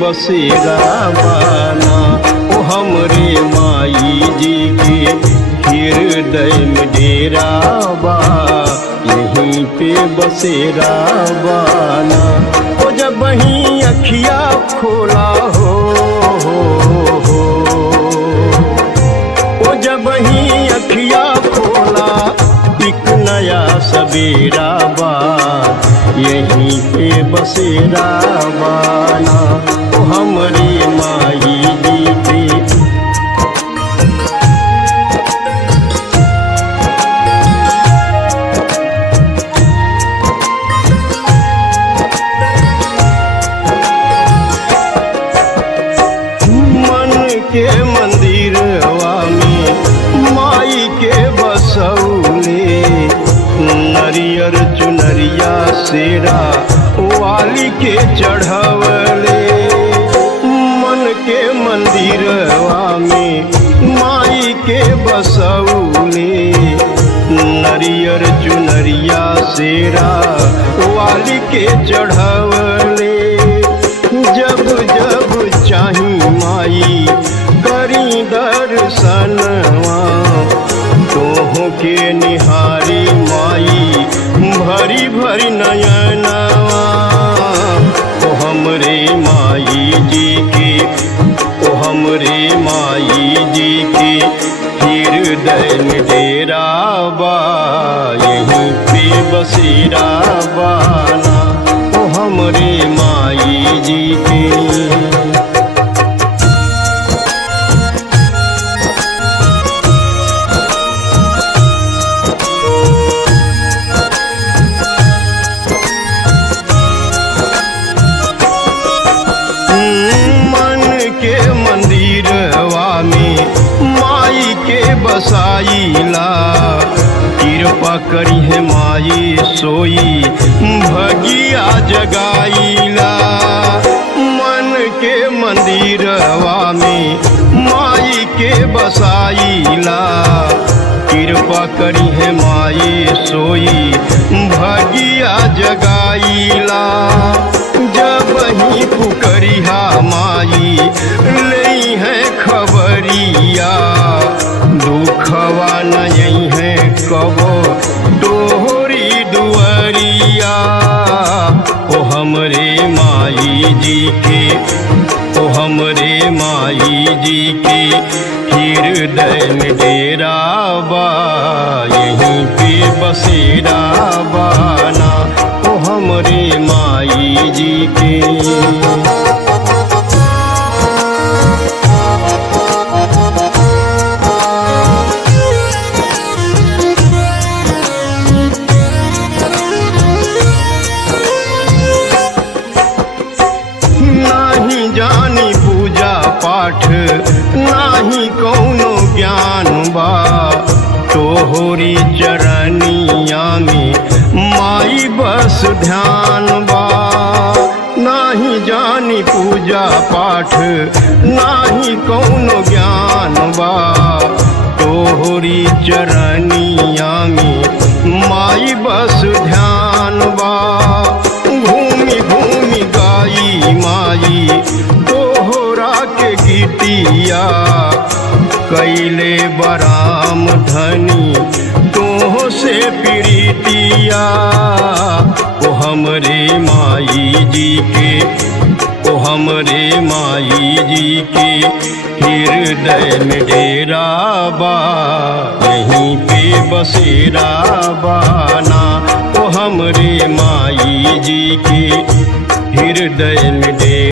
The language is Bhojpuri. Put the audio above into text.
बसेरा बाना। ओ हमरे माई जी के हृदय में डेरा बा, यहीं पे बसेरा बाना। ओ जब वहीं अखिया खोला हो, ओ जब वहीं अखिया खोला एक नया सवेरा बा, यहीं पे बसेरा बाना। ओ हमरे माई जी के के मंदिरवा में माई के बसौले, नरियर चुनरिया सेरा वाली के चढ़वले। मन के मंदिरवा में माई के बसौले, नरियर चुनरिया सेरा वाली के चढ़वले। जब जब चाही माई करी दर्शनवा, तोहों के निहारी माई भरी भरी नयनवा। ओ हमरे माई जी के, ओ हमरे माई जी के हृदय में डेरा बा, यहीं पे बसेरा बाना। ओ हमरे माई जी के मंदिरवा में माई के बसाईला। कृपा करी है माई सोई भगिया जगाईला। मन के मंदिरवा में माई के बसाईला। कृपा करी है माई सोई भगिया जगाईला। जब ही पुकरिहा माई लई है खबरिया, दुखवा नहीं है कबो तोहरी दुआरिया। ओ हमरे माई जी के, ओ हमरे माई जी के हृदय में डेरा बा, यहीं पे बसेरा बाना। ओ हमरे माई जी के नाही जानी पूजा पाठ, नाही कौनो ज्ञान बा, तोहरी चरनिया में माई बस ध्यान बा। नाही जानी पूजा पाठ, नाही कौनो ज्ञान बा, तोहरी चरनिया में माई बस ध्यान बा। घूमी घूमी गाई माई तोहरा के गीतिया, कैले बराम धनी तोह से प्रीतिया। ओ हमरे माई जी के, ओ हमरे माई जी के हृदय में डेरा बा, यहीं पे बसेरा बाना। ओ हमरे माई जी के हृदय में डेरा